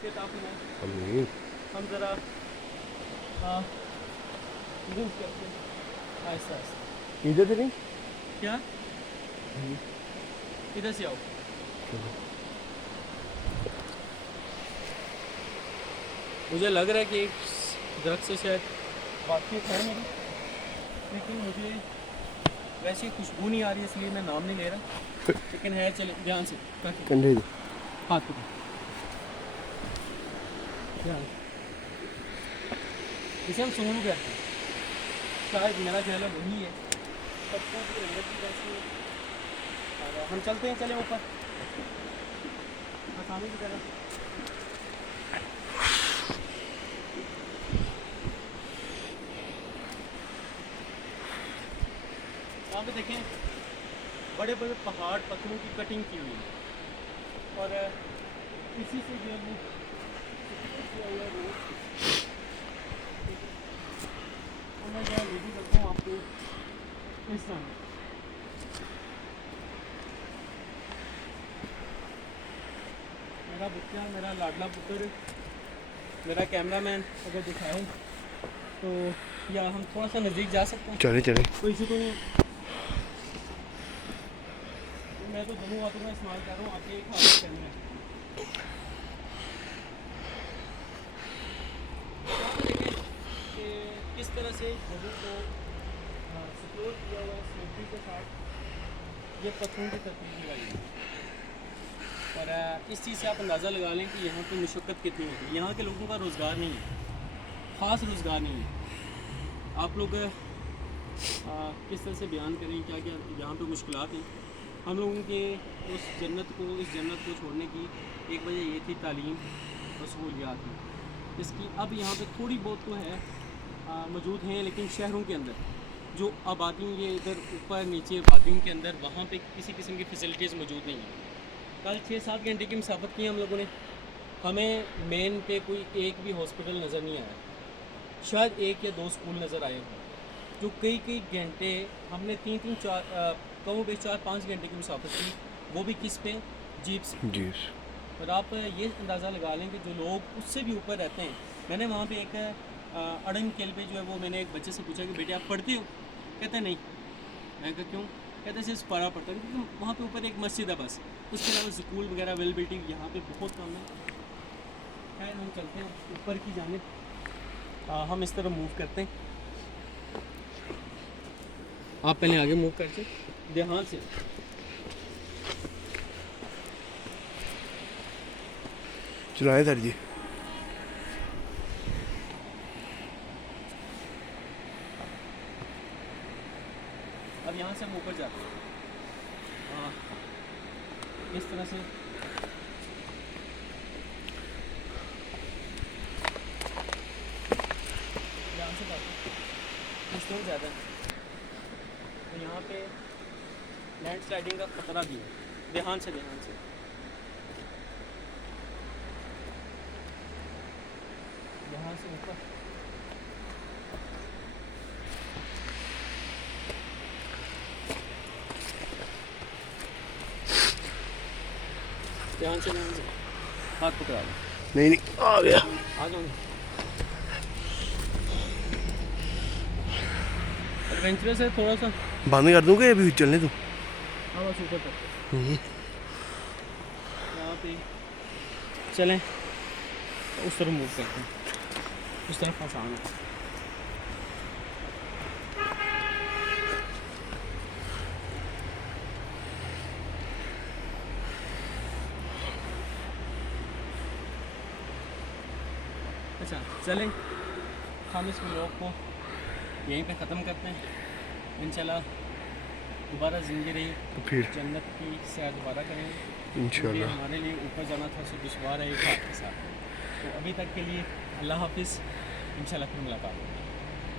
से ताफ़ आमीन। हम ज़रा मूव करते हैं आहिस्ता आहिस्ता। इधर से नहीं। क्या इधर से आओ। मुझे लग रहा है कि दरख्त से शायद वाक़िफ़ है मेरी, लेकिन मुझे वैसी खुशबू नहीं आ रही, इसलिए मैं नाम नहीं ले रहा, लेकिन है। चले ध्यान से कंधे दे। हाथ पकड़ ध्यान। इसे हम सूंघ करते हैं, शायद मेरा ख्याल है वही है। पत्तों की रंगत भी वैसी है। और हम चलते हैं, चले ऊपर आसामी की तरफ। यहाँ पे देखें बड़े बड़े पहाड़ पत्थरों की कटिंग की हुई है, और इसी से जो है वो किया हुआ है रोड। और मैं यहाँ ये भी करता हूँ आपको इस तरह। मेरा बच्चा, मेरा लाडला पुत्र, मेरा कैमरामैन अगर दिखाए तो, या हम थोड़ा सा नज़दीक जा सकते हैं, चले चले। कोई इशू तो नहीं है। तो मैं तो दोनों हाथों का इस्तेमाल कर रहा हूँ, आपके एक हाथ में कैमरा है। देखें कि किस तरह से जगह को सिक्योर किया हुआ है सेफ्टी के साथ, ये पत्थरों की तरतीब लगाई है। और इस चीज़ से आप अंदाज़ा लगा लें कि यहाँ की मुशक्क़त कितनी होगी। यहाँ के लोगों का रोज़गार नहीं है, ख़ास रोज़गार नहीं है। आप लोग किस तरह से बयान करें क्या क्या यहाँ पे मुश्किलात हैं। हम लोगों के इस जन्नत को छोड़ने की एक वजह ये थी तालीम और सहूलियात में इसकी। अब यहाँ पे थोड़ी बहुत तो है मौजूद हैं, लेकिन शहरों के अंदर जो आबादियों, ये इधर ऊपर नीचे आबादियों के अंदर, वहाँ पे किसी किस्म की फ़ैसिलिटीज़ मौजूद नहीं हैं। कल 6-7 घंटे की मुसाफत की हम लोगों ने, हमें मेन पे कोई एक भी हॉस्पिटल नज़र नहीं आया। शायद 1 या 2 स्कूल नज़र आए हों। जो कई घंटे हमने 3-4 कहूँ भी 4-5 घंटे की मुसाफत की, वो भी किस पे, जीप से। जी। और आप ये अंदाज़ा लगा लें कि जो लोग उससे भी ऊपर रहते हैं। मैंने वहाँ पे एक अड़न केल पे जो है वो, मैंने एक बच्चे से पूछा कि बेटे आप पढ़ते हो? कहते नहीं। मैं कहा क्यों? कहते सिर्फ पढ़ा पड़ता है, क्योंकि वहाँ पे ऊपर एक मस्जिद है बस, उसके अलावा स्कूल वगैरह वेल बिल्डिंग यहाँ पे बहुत कम है। खैर हम चलते हैं ऊपर की जानिब, हम इस तरह मूव करते हैं। आप पहले आगे मूव करते ध्यान से। चलाए सर जी। अब यहाँ से हम ऊपर जाते हैं इस तरह से। ध्यान से बात डिस्टेंस ज़्यादा है, तो यहाँ पे लैंड स्लाइडिंग का ख़तरा भी है। ध्यान से ध्यान से। यहाँ से ऊपर ध्यान से हाथ पकड़ा लो। नहीं नहीं आ गया। आ जाओ। एडवेंचरस है थोड़ा सा। बंद कर दूँ कि अभी चलने दूँ? हाँ बस ऊपर तक यहाँ पे चलें, उस तरफ मूव करते हैं, उस तरफ आसान है। अच्छा चलें, हम इस व्लॉग को यहीं पे ख़त्म करते हैं। इंशाल्लाह दोबारा ज़िंदगी रही तो फिर जन्नत की सैर दोबारा करेंगे। इंशाल्लाह। हमारे लिए ऊपर जाना थोड़ा सा दुश्वार है एक हाथ के साथ। तो अभी तक के लिए अल्लाह हाफिज़, इंशाल्लाह फिर मुलाकात होगी।